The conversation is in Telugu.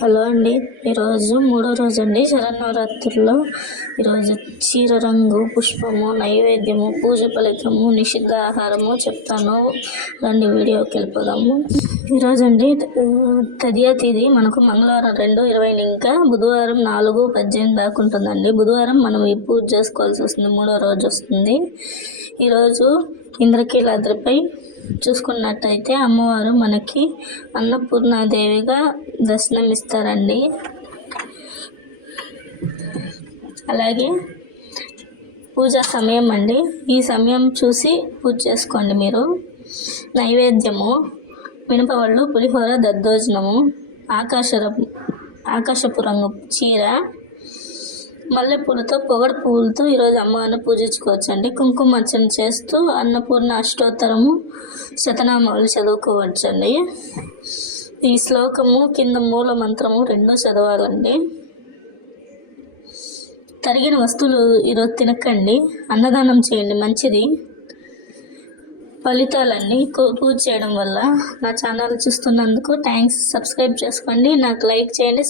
హలో అండి. ఈరోజు మూడో రోజు అండి. శరన్నవరాత్రుల్లో ఈరోజు చీర రంగు పుష్పము నైవేద్యము పూజ ఫలితము నిషిద్ధ ఆహారము చెప్తాను. రండి వీడియోకి వెళ్ళిపోదాము. ఈరోజు అండి తదియా తేదీ మనకు మంగళవారం రెండు ఇరవై ఇంకా బుధవారం నాలుగు పద్దెనిమిది దాకా ఉంటుందండి. బుధవారం మనం ఈ పూజ చేసుకోవాల్సి వస్తుంది. మూడో రోజు వస్తుంది. ఈరోజు ఇంద్రకీలాద్రిపై చూసుకున్నట్టయితే అమ్మవారు మనకి అన్నపూర్ణాదేవిగా దర్శనమిస్తారండి. అలాగే పూజా సమయం అండి. ఈ సమయం చూసి పూజ చేసుకోండి మీరు. నైవేద్యము మినపవళ్ళు పులిహోర దద్దోజనము ఆకాశ ఆకాశపు రంగు చీర మల్లెపూలతో పొగడ పువ్వులతో ఈరోజు అమ్మవారిని పూజించుకోవచ్చండి. కుంకుమ అర్చన చేస్తూ అన్నపూర్ణ అష్టోత్తరము శతనామాలు చదువుకోవచ్చండి. ఈ శ్లోకము కింద మూల మంత్రము రెండు చదవాలండి. తరిగిన వస్తువులు ఈరోజు తినకండి. అన్నదానం చేయండి మంచిది. ఫలితాలన్నీ పూజ చేయడం వల్ల నా ఛానల్ చూస్తున్నందుకు థ్యాంక్స్. సబ్స్క్రైబ్ చేసుకోండి నాకు లైక్ చేయండి